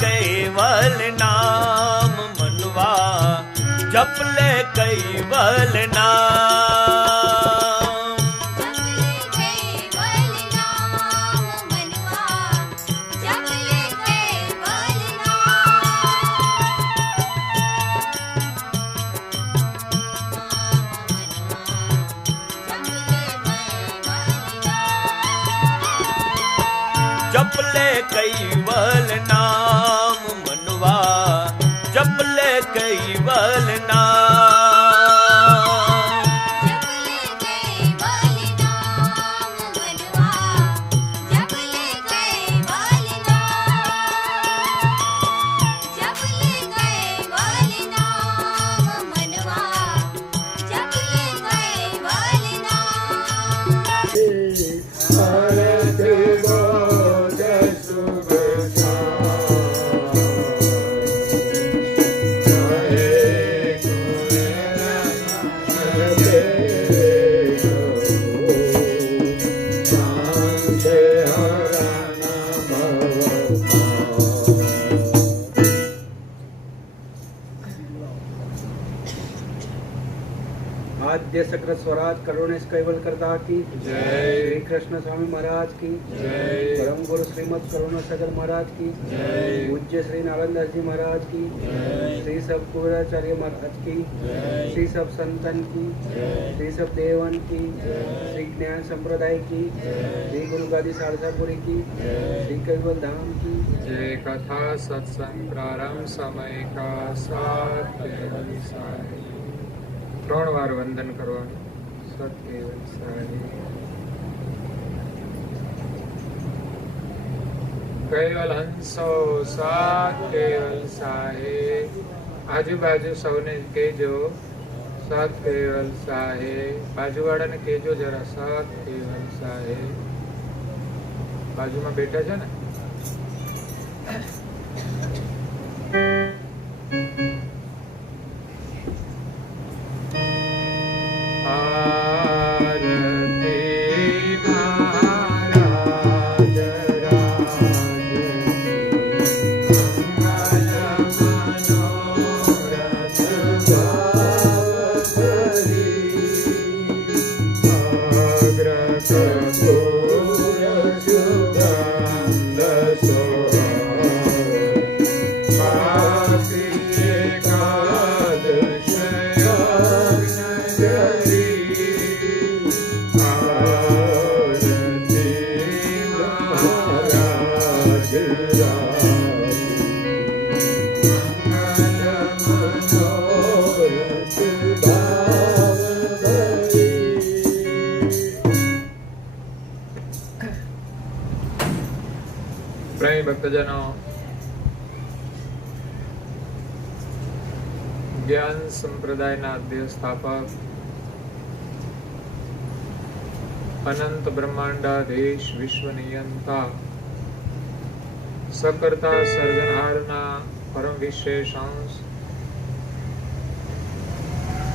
Caval नाम मनवा जप ले कैवल नाम। जप ले कैवल नाम मनवा जप ले कैवल नाम। आद्य सक्र स्वराज करुणेश कैवल करता की जय। श्री कृष्ण स्वामी महाराज की जय। परम गुरु श्रीमद करुणा सागर महाराज की जय। पूज्य श्री नारायण जी महाराज की जय। श्री सब कुराचार्य महाराज की जय। श्री सब संतन की जय। श्री सब देवन की जय। श्री ज्ञान संप्रदाय की जय। श्री गुरु गादी सारसापुरी की जय। श्री कैवल धाम की जय। कथा सत्संग प्रारंभ समय का साथ केवल साई। 3 વાર વંદન કરવાનું. સત કેવલ સાઈ. કેવલ હંસો સાત કેવલ સાહે. આજુબાજુ સૌને કહેજો સત કેવલ સાહે. બાજુવાળાને કહેજો જરા સત કેવલ સાહે. બાજુમાં બેઠા છે ને. ભક્તજનો, જ્ઞાન સંપ્રદાયના આદ્ય સ્થાપક અનંત બ્રહ્માંડાધીશ વિશ્વ નિયંતા સકર્તા સર્જનહારના પરમ વિશેષ અંશ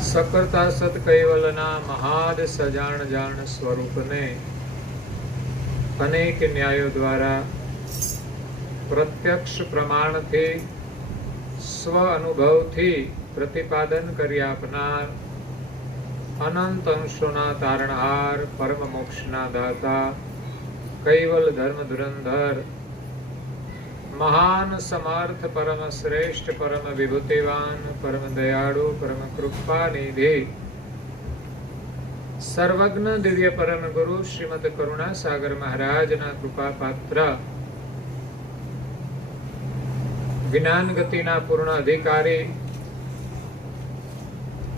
સકર્તા સત કૈવલના મહાદ સજાણ જાણ સ્વરૂપને અનેક ન્યાયો દ્વારા પ્રત્યક્ષ પ્રમાણથી સ્વ અનુભવથી પ્રતિપાદન કરી આપનાર અનંત અંશોના તારણહાર પરમ મોક્ષના દાતા કૈવલ ધર્મ ધુરંધર મહાન સમર્થ પરમ શ્રેષ્ઠ પરમ વિભૂતિવાન પરમ દયાળુ પરમ કૃપાનિધિ સર્વજ્ઞ દિવ્ય પરમ ગુરુ શ્રીમદ કરુણા સાગર મહારાજના કૃપા પાત્ર જ્ઞાન ગતિના પૂર્ણ અધિકારી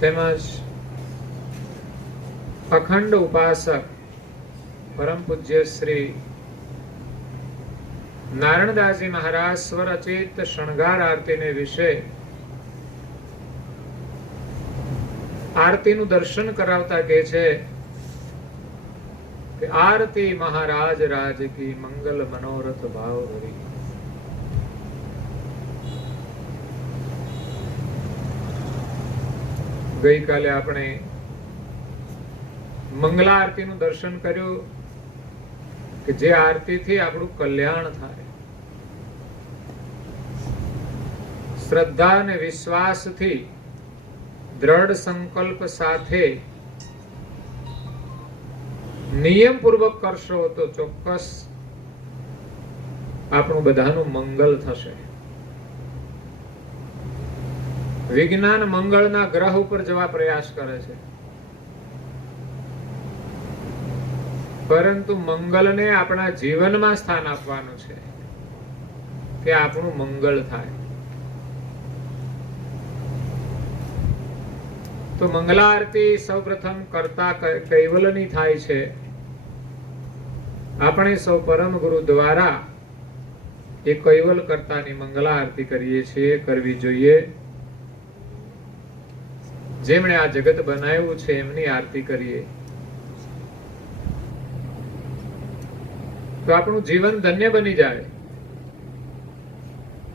તેમજ અખંડ ઉપાસક પરમ પૂજ્ય શ્રી નારાયણદાસજી મહારાજ સ્વરચિત શણગાર આરતીને વિશે આરતીનું દર્શન કરાવતા કહે છે કે આરતી મહારાજ રાજ કી મંગલ મનોરથ ભાવ ભરી. ગઈકાલે આપણે મંગલા આરતીનું દર્શન કર્યું કે જે આરતીથી આપણું કલ્યાણ થાય. શ્રદ્ધા અને વિશ્વાસથી દ્રઢ સંકલ્પ સાથે નિયમપૂર્વક કરશો તો ચોક્કસ આપણું બધાનું મંગળ થશે. વિજ્ઞાન મંગળના ગ્રહ ઉપર જવા પ્રયાસ કરે છે, પરંતુ મંગળને આપણા જીવનમાં સ્થાન આપવાનું છે કે આપણું મંગળ થાય. તો મંગલારતી સૌપ્રથમ કરતા કૈવલની થાય છે. આપણે સૌ પરમ ગુરુ દ્વારા એ કૈવલ કરતાની મંગલા આરતી કરીએ છીએ, કરવી જોઈએ. જેમણે આ જગત બનાવ્યું છે એમની આરતી કરીએ તો આપણું જીવન ધન્ય બની જાય.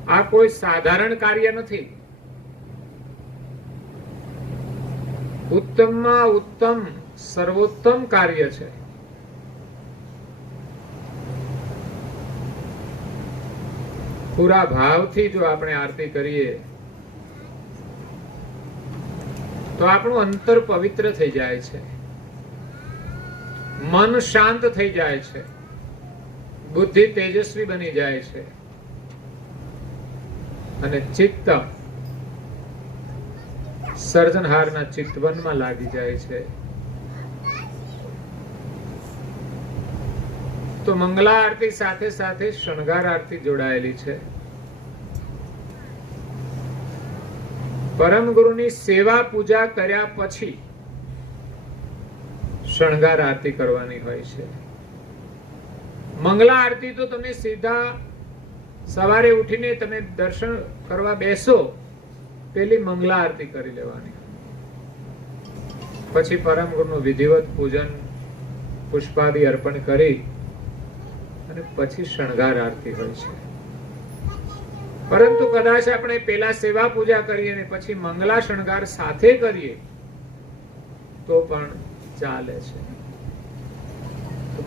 આ કોઈ સાધારણ કાર્ય નથી. ઉત્તમમાં ઉત્તમ સર્વોત્તમ કાર્ય છે. પૂરા ભાવથી જો આપણે આરતી કરીએ તો આપણું અંતર પવિત્ર થઈ જાય છે, મન શાંત થઈ જાય છે, બુદ્ધિ તેજસ્વી બની જાય છે અને ચિત્ત સર્જનહારના ચિત્તવનમાં લાગી જાય છે. તો મંગલા આરતી સાથે સાથે શણગાર આરતી જોડાયેલી છે. પરમ ગુરુની સેવા પૂજા કર્યા પછી શણગાર આરતી કરવાની હોય છે. મંગલા આરતી તો તમે સીધા સવારે ઉઠીને તમે દર્શન કરવા બેસો, પેલી મંગલા આરતી કરી લેવાની, પછી પરમ ગુરુનું વિધિવત પૂજન પુષ્પાદિ અર્પણ કરી અને પછી શણગાર આરતી હોય છે. પરંતુ કદાચ આપણે પેલા સેવા પૂજા કરીએ અને પછી મંગલા શણગાર સાથે કરીએ તો પણ ચાલે છે.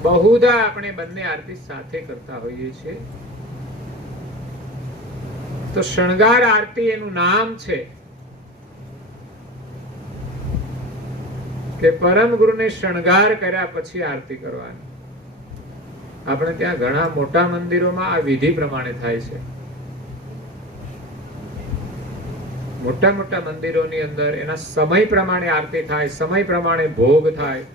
બહુધા આપણે બંને આરતી સાથે કરતા હોઈએ છીએ. તો શણગાર આરતી એનું નામ છે કે પરમ ગુરુને શણગાર કર્યા પછી આરતી કરવાની. આપણે ત્યાં ઘણા મોટા મંદિરોમાં આ વિધિ પ્રમાણે થાય છે. મોટા મોટા મંદિરોની અંદર એના સમય પ્રમાણે આરતી થાય, સમય પ્રમાણે ભોગ થાય.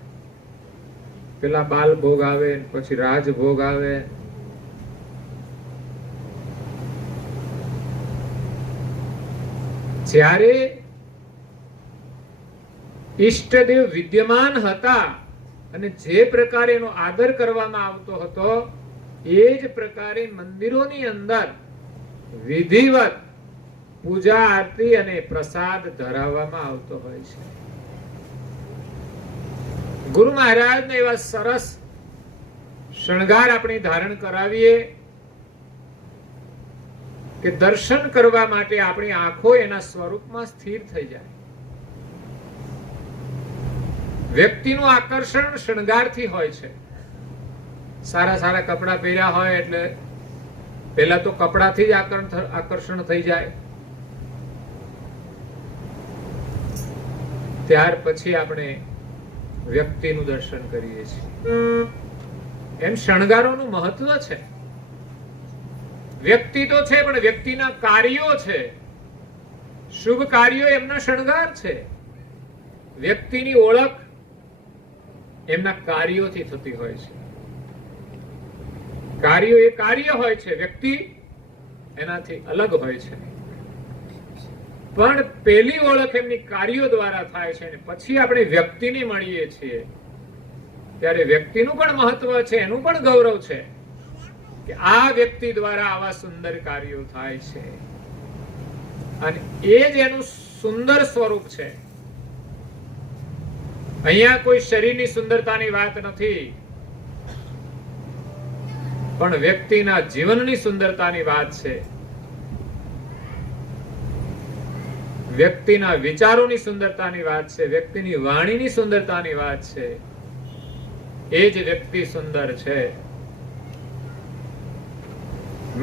પેલા બાલ ભોગ આવે, પછી રાજ ભોગ આવે. જ્યારે ઈષ્ટદેવ વિદ્યમાન હતા અને જે પ્રકારે એનો આદર કરવામાં આવતો હતો એ જ પ્રકારે મંદિરોની અંદર વિધિવત પૂજા આરતી અને પ્રસાદ ધરાવવામાં આવતો હોય છે. ગુરુ મહારાજને એવા સરસ શણગાર આપણે ધારણ કરાવીએ કે દર્શન કરવા માટે આપણી આંખો એના સ્વરૂપમાં સ્થિર થઈ જાય. વ્યક્તિનું આકર્ષણ શણગારથી હોય છે. સારા સારા કપડા પહેર્યા હોય એટલે પહેલા તો કપડાથી જ આકર્ષણ થઈ જાય, ત્યાર પછી આપણે વ્યક્તિનું દર્શન કરીએ છીએ. એમ શણગારોનું મહત્વ છે. વ્યક્તિ તો છે પણ વ્યક્તિના કાર્યો છે, શુભ કાર્યો એમના શણગાર છે. વ્યક્તિની ઓળખ એમના કાર્યોથી થતી હોય છે. કાર્યો એ કાર્ય હોય છે, વ્યક્તિ એનાથી અલગ હોય છે. પણ પેલી ઓળખ એમની કાર્યો દ્વારા થાય છે અને પછી આપણે વ્યક્તિને મળીએ છીએ ત્યારે વ્યક્તિનું પણ મહત્વ છે, એનું પણ ગૌરવ છે કે આ વ્યક્તિ દ્વારા આવા સુંદર કાર્યો થાય છે અને એ જ એનું સુંદર સ્વરૂપ છે. અહીંયા કોઈ શરીરની સુંદરતાની વાત નથી, પણ વ્યક્તિના જીવનની સુંદરતાની વાત છે. વ્યક્તિના વિચારોની સુંદરતાની વાત છે, વ્યક્તિની વાણીની સુંદરતાની વાત છે. એ જ વ્યક્તિ સુંદર છે.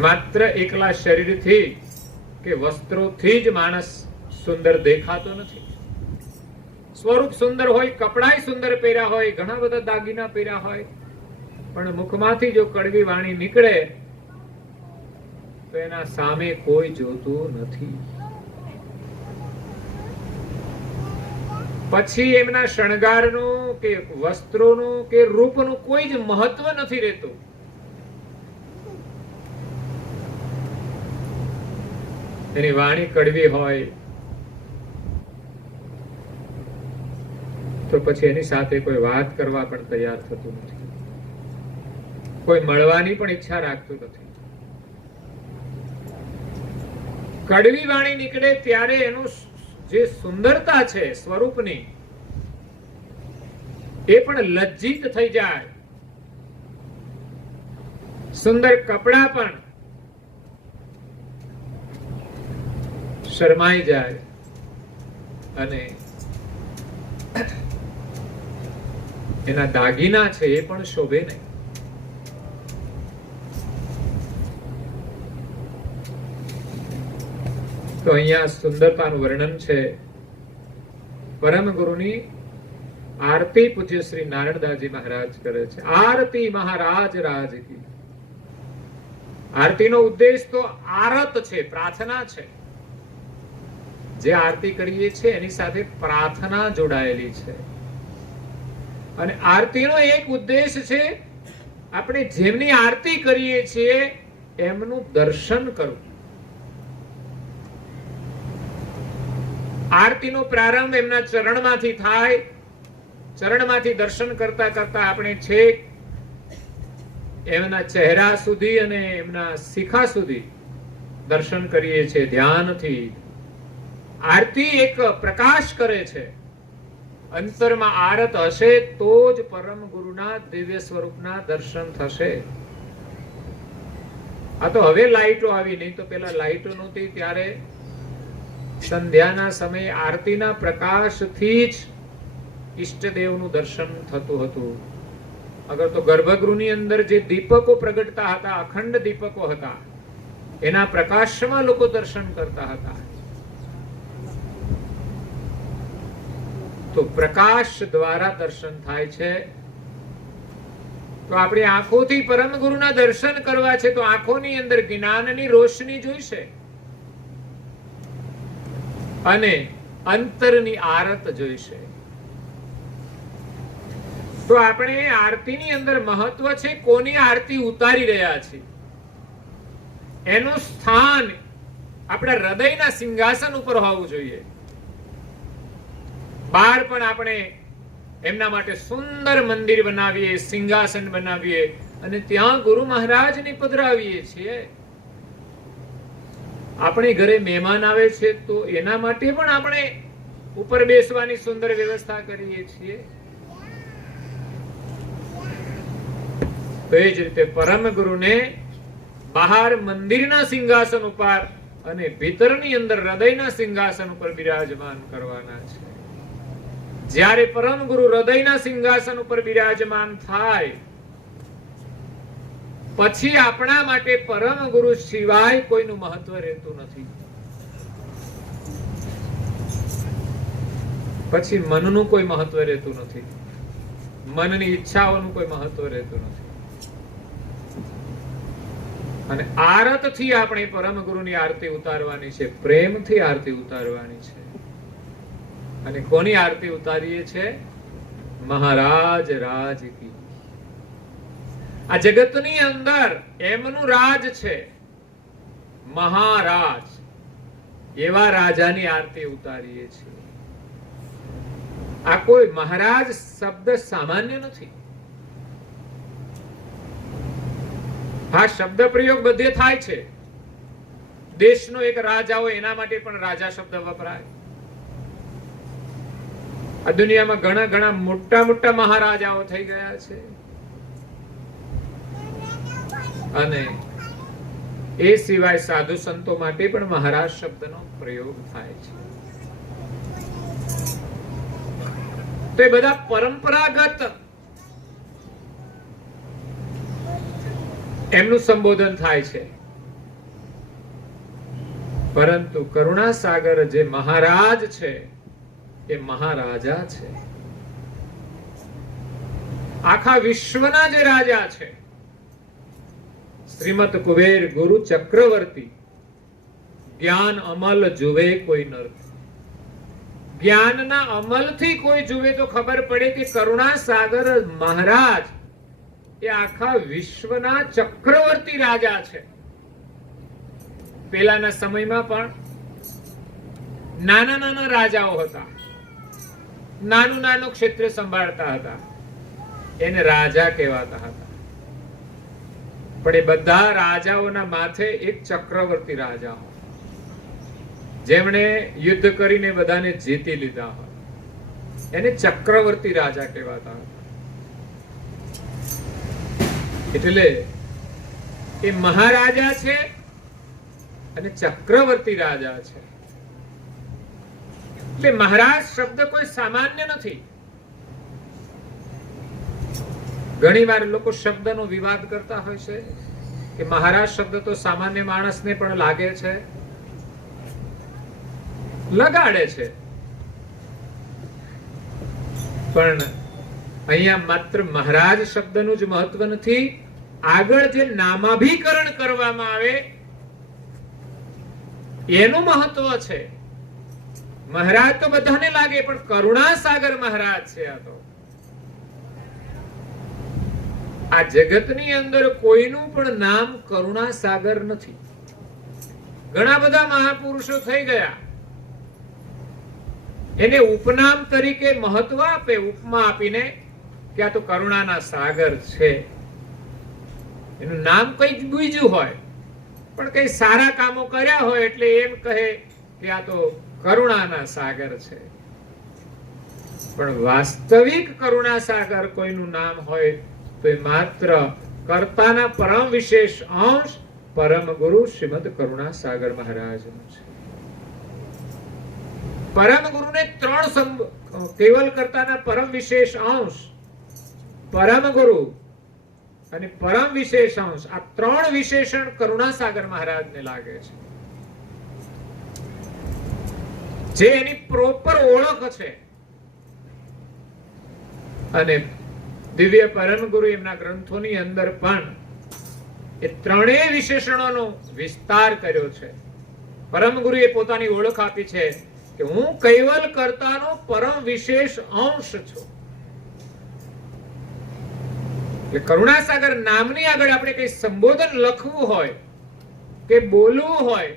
માત્ર એકલા શરીરથી કે વસ્ત્રોથી જ માણસ સુંદર દેખાતો નથી. સ્વરૂપ સુંદર હોય, કપડાય સુંદર પહેર્યા હોય, ઘણા બધા દાગીના પહેર્યા હોય, પણ મુખમાંથી જો કડવી વાણી નીકળે તો એના સામે કોઈ જોતું નથી. પછી એમના શણગારનું કે વસ્ત્રોનું કે રૂપનું કોઈ જ મહત્વ નથી રહેતું. એની વાણી કડવી હોય તો પછી એની સાથે કોઈ વાત કરવા પણ તૈયાર થતું નથી, કોઈ મળવાની પણ ઈચ્છા રાખતું નથી. કડવી વાણી નીકળે ત્યારે એનું જે સુંદરતા છે સ્વરૂપની એ પણ લજ્જિત થઈ જાય. સુંદર કપડા પણ શરમાઈ જાય અને એના દાગીના છે એ પણ શોભે નહીં. તો અહીંયા સુંદરતાનું વર્ણન છે. પરમ ગુરુની આરતી પૂજ્ય શ્રી નારાયણદાસજી મહારાજ કરે છે. આરતી મહારાજ રાજ કી. આરતીનો ઉદ્દેશ તો આરત છે, પ્રાર્થના છે. જે આરતી કરીએ છીએ એની સાથે પ્રાર્થના જોડાયેલી છે. અને આરતીનો એક ઉદ્દેશ છે આપણે જેમની આરતી કરીએ છીએ એમનું દર્શન કરવું. આરતીનો પ્રારંભ એમના ચરણમાંથી થાય. ચરણમાંથી દર્શન કરતા કરતા આપણે છેક એમના ચહેરા સુધી અને એમના શિખા સુધી દર્શન કરીએ છીએ ધ્યાનથી. આરતી એક પ્રકાશ કરે છે. અંતરમાં આરત હશે તો જ પરમ ગુરુના દિવ્ય સ્વરૂપના દર્શન થશે. આ તો હવે લાઈટો આવી, નહીં તો પેલા લાઈટો નહોતી ત્યારે સંધ્યાના સમયે આરતીના પ્રકાશથી જ ઈષ્ટદેવનું દર્શન થતું હતું. અગર તો ગર્ભગૃહની અંદર જે દીપકો પ્રગટતા હતા, અખંડ દીપકો હતા, એના પ્રકાશમાં લોકો દર્શન કરતા હતા. તો પ્રકાશ દ્વારા દર્શન થાય છે. તો આપણી આંખોથી પરમ ગુરુના દર્શન કરવા છે તો આંખોની અંદર જ્ઞાનની રોશની જોઈશે અને અંતરની આરત જોઈશે. તો આપણે આરતીની અંદર મહત્વ છે કોની આરતી ઉતારી રહ્યા છે. એનું સ્થાન આપણા હૃદયના સિંહાસન ઉપર હોવું જોઈએ. બહાર પણ આપણે એમના માટે સુંદર મંદિર બનાવીએ, સિંહાસન બનાવીએ અને ત્યાં ગુરુ મહારાજને પધરાવીએ છીએ. આપણે ઘરે મહેમાન આવે છે તો એના માટે પણ આપણે ઉપર બેસવાની સુંદર વ્યવસ્થા કરીએ છીએ. તો એ જ રીતે પરમ ગુરુને બહાર મંદિરના સિંહાસન ઉપર અને ભીતરની અંદર હૃદયના સિંહાસન ઉપર બિરાજમાન કરવાના છે. જ્યારે પરમ ગુરુ હૃદયના સિંહાસન ઉપર બિરાજમાન થાય પછી આપણા માટે પરમ ગુરુ સિવાય કોઈનું મહત્વ રહેતું નથી. પછી મનનું કોઈ મહત્વ રહેતું નથી, મનની ઈચ્છાઓનું કોઈ મહત્વ રહેતું નથી. અને આરતથી આપણે પરમ ગુરુની આરતી ઉતારવાની છે, પ્રેમથી આરતી ઉતારવાની છે. અને કોની આરતી ઉતારીએ છે? મહારાજ રાજ કી. આ જગતની અંદર એમનું રાજ છે, મહારાજ. એવા રાજાની આરતી ઉતારીએ છીએ. આ કોઈ મહારાજ શબ્દ સામાન્ય નથી. આ શબ્દ પ્રયોગ બધે થાય છે. દેશનો એક રાજા હોય એના માટે પણ રાજા શબ્દ વપરાય. આ દુનિયામાં ઘણા ઘણા મોટા મોટા મહારાજાઓ થઈ ગયા છે અને એ સિવાય સાધુ સંતો માટે પણ મહારાજ શબ્દનો પ્રયોગ થાય છે. તો એ બધા પરંપરાગત એમનું સંબોધન થાય છે. પરંતુ કરુણાસાગર જે મહારાજ છે એ મહારાજા છે, આખા વિશ્વના જે રાજા છે. શ્રીમદ કુબેર ગુરુ ચક્રવર્તી જ્ઞાન અમલ જુએ કોઈ નર. જ્ઞાનના અમલથી કોઈ જુએ તો ખબર પડે કે કરુણાસાગર મહારાજ એ આખા વિશ્વના ચક્રવર્તી રાજા છે. પેલાના સમયમાં પણ નાના નાના રાજાઓ હતા, નાનું નાનું ક્ષેત્ર સંભાળતા હતા, એને રાજા કહેવાતા હતા. પણ એ બધા રાજાઓના માથે એક ચક્રવર્તી રાજા હોય, જેમણે યુદ્ધ કરીને બધાને જીતી લીધા હોય, એને ચક્રવર્તી રાજા કહેવાતા હતા. એટલે એ મહારાજા છે અને ચક્રવર્તી રાજા છે. એટલે મહારાજ શબ્દ કોઈ સામાન્ય નથી. ઘણી વાર લોકો શબ્દનો વિવાદ કરતા હોય છે કે મહારાજ શબ્દ તો સામાન્ય માણસને પણ લાગે છે, લગાડે છે, પણ અહીંયા માત્ર મહારાજ શબ્દનું જ મહત્વ નથી. આગળ જે નામાભિકરણ કરવામાં આવે એનું મહત્વ છે. મહારાજ તો બધાને લાગે, પણ કરુણાસાગર મહારાજ છે. આ જગતની અંદર કોઈનું પણ નામ કરુણાસાગર નથી. ઘણા બધા મહાપુરુષો થઈ ગયા, એને ઉપનામ તરીકે મહત્વ આપે, ઉપમા આપીને કે આ તો કરુણાના સાગર છે. એનું નામ કઈ બીજું હોય, પણ કઈ સારા કામો કર્યા હોય એટલે એમ કહે કે આ તો કરુણાના સાગર છે. પણ વાસ્તવિક કરુણાસાગર કોઈનું નામ હોય તો એ માત્ર કર્તાના પરમ વિશેષ અંશ પરમ ગુરુ શ્રીમદ કરુણાસાગર મહારાજનું છે. પરમ ગુરુને ત્રણ કેવલ કર્તાના પરમ વિશેષ અંશ, પરમ ગુરુ અને પરમ વિશેષ અંશ, આ ત્રણ વિશેષણ કરુણાસાગર મહારાજને લાગે છે, જે એની પ્રોપર ઓળખ છે. અને દિવ્ય પરમ ગુરુ એમના ગ્રંથોની અંદર પણ એ ત્રણેય વિશેષણોનો વિસ્તાર કર્યો છે. પરમ ગુરુએ પોતાની ઓળખ આપી છે કે હું કૈવલ કર્તાનો પરમ વિશેષ અંશ છું. એટલે કરુણાસાગર નામની આગળ આપણે કઈ સંબોધન લખવું હોય કે બોલવું હોય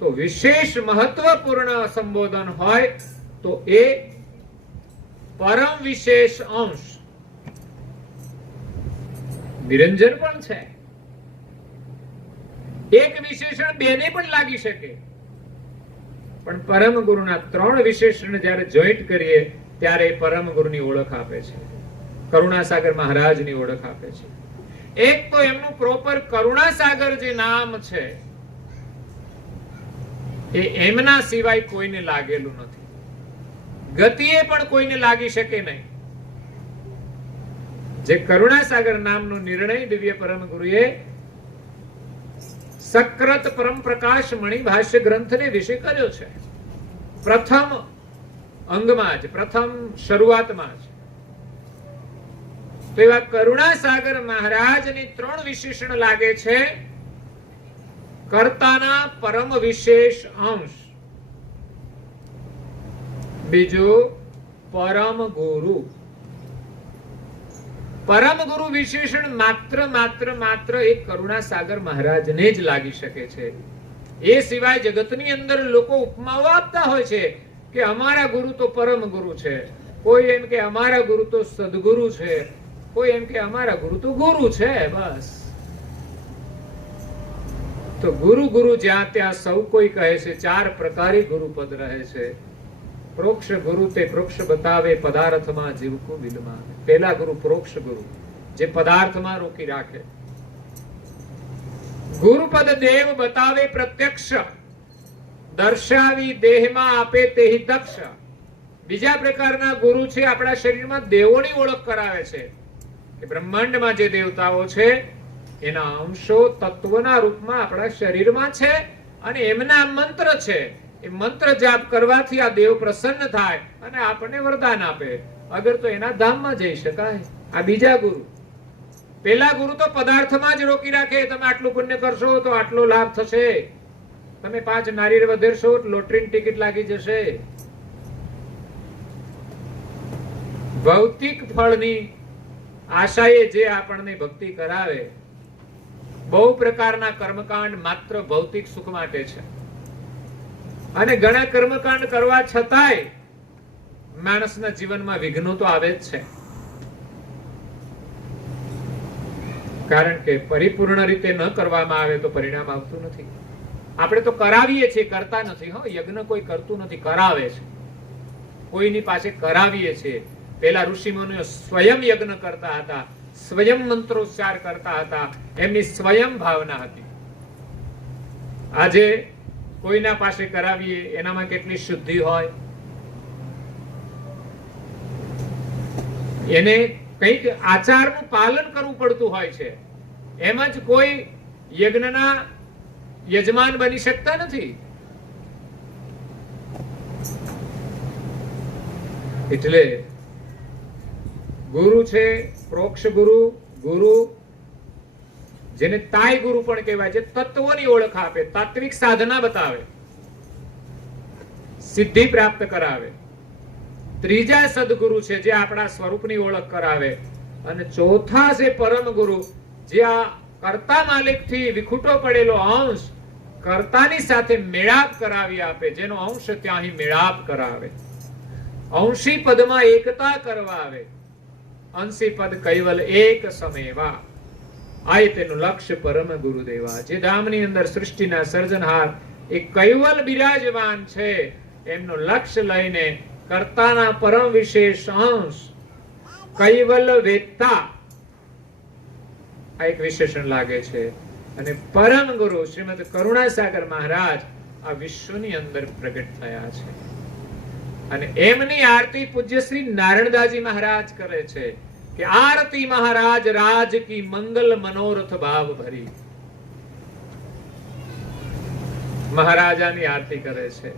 તો વિશેષ મહત્વપૂર્ણ સંબોધન હોય તો એ પરમ વિશેષ અંશ. નિરંજન પણ છે, એક વિશેષણ બેને પણ લાગી શકે, પણ પરમ ગુરુના ત્રણ વિશેષણ જ્યારે જોઈન્ટ કરીએ ત્યારે પરમ ગુરુની ઓળખ આપે છે, કરુણાસાગર મહારાજની ઓળખ આપે છે. એક તો એમનું પ્રોપર કરુણાસાગર જે નામ છે એ એમના સિવાય કોઈને લાગેલું નથી, ગતિએ પણ કોઈને લાગી શકે નહીં. જે કરુણાસાગર નામનો નિર્ણય દિવ્ય પરમ ગુરુએ સક્રત પરમ પ્રકાશ મણિ ભાષ્ય ગ્રંથને વિશે કર્યો છે. પ્રથમ અંગમાં જ, પ્રથમ શરૂઆતમાં જ. તો એવા કરુણાસાગર મહારાજની ત્રણ વિશેષણ લાગે છે. કર્તાના પરમ વિશેષ અંશ, બીજું પરમ ગુરુ. પરમ ગુરુ વિશેષણ માત્ર એક કરુણાસાગર મહારાજને જ લાગી શકે છે. એ સિવાય જગતની અંદર લોકો ઉપમાઓ આપતા હોય છે કે અમારા ગુરુ તો પરમ ગુરુ છે, કોઈ એમ કે અમારા ગુરુ તો સદગુરુ છે, કોઈ એમ કે અમારા ગુરુ તો ગુરુ છે. બસ, તો ગુરુ ગુરુ જ્યાં ત્યાં સૌ કોઈ કહે છે. ચાર પ્રકારે ગુરુપદ રહે છે. પ્રોક્ષ ગુરુ તે પ્રોક્ષ બતાવે પદાર્થમાં જીવકું બિલમાં. પહેલા ગુરુ પ્રોક્ષ ગુરુ, જે પદાર્થમાં રોકી રાખે. ગુરુપદ દેવ બતાવે પ્રત્યક્ષ, દર્શાવી દેહમાં આપે તેહી દક્ષ. બીજા પ્રકારના ગુરુ છે, આપણા શરીરમાં દેવોની ઓળખ કરાવે છે કે બ્રહ્માંડમાં જે દેવતાઓ છે એના અંશો તત્વના રૂપમાં આપણા શરીરમાં છે અને એમના મંત્ર છે. એ મંત્ર જાપ કરવાથી આ દેવ પ્રસન્ન થાય અને આપણને વરદાન આપે. અગર તો એના ધામમાં જઈ શકાય. આ બીજા ગુરુ. પેલા ગુરુ તો પદાર્થમાં જ રોકી રાખે. તમે આટલું પુણ્ય કરશો તો આટલો લાભ થશે. તમે 5 નારિયેળ વધેરશો લોટરીની ટિકિટ લાગી જશે. ભૌતિક ફળની આશાએ જે આપણને ભક્તિ કરાવે, બહુ પ્રકારના કર્મકાંડ માત્ર ભૌતિક સુખ માટે છે. અને ઘણા કર્મકાંડ કરવા છતાંય માણસના જીવનમાં વિઘ્નો તો આવે જ છે. કારણ કે પરિપૂર્ણ રીતે ન કરવામાં આવે તો પરિણામ આવતું નથી. આપણે તો કરાવીએ છીએ, કરતા નથી. યજ્ઞ કોઈ કરતું નથી, કરાવે છે. કોઈની પાસે કરાવીએ છીએ. પેલા ઋષિમુનિઓ સ્વયં યજ્ઞ કરતા હતા, સ્વયં મંત્રોચ્ચાર કરતા હતા. એમની સ્વયં ભાવના હતી. આજે કોઈના પાસે કરાવીએ એનામાં કેટલી શુદ્ધિ હોય. એને કંઈક આચારનું પાલન કરવું પડતું હોય છે. એમ જ કોઈ યજ્ઞના યજમાન બની શકતા નથી. એટલે ગુરુ છે, પ્રોક્ષ ગુરુ, ગુરુ જેને તાય ગુરુ પણ કહેવાય છે, તત્વોની ઓળખ આપે, તાત્વિક સાધના બતાવે, સિદ્ધિ પ્રાપ્ત કરાવે. ત્રીજા સદગુરુ છે જે આપણા સ્વરૂપની ઓળખ કરાવે. અને ચોથા છે પરમ ગુરુ, જે આ કર્તા માલિકથી વિખૂટો પડેલો અંશ કર્તાની સાથે મેળાપ કરાવી આપે. જેનો અંશ ત્યાં મેળાપ કરાવે. અંશી પદમાં એકતા કરવા આવે. અંશી પદ કૈવલ એક સમેવા. આ તેનું લક્ષ્ય પરમ ગુરુદેવા. જે ધામની અંદર સૃષ્ટિના સર્જનહાર એ કૈવલ બિરાજમાન છે, એમનું લક્ષ્ય લઈને કર્તાના પરમ વિશેષ અંશ કૈવલ વેત્તા, આ એક વિશેષણ લાગે છે. અને પરમ ગુરુ શ્રીમદ કરુણાસાગર મહારાજ આ વિશ્વની અંદર પ્રગટ થયા છે. અને એમની આરતી પૂજ્ય શ્રી નારાયણદાસજી મહારાજ કરે છે કે આરતી મહારાજ રાજ કી મંગલ મનોરથ ભાવ ભરી. મહારાજાની આરતી કરે છે.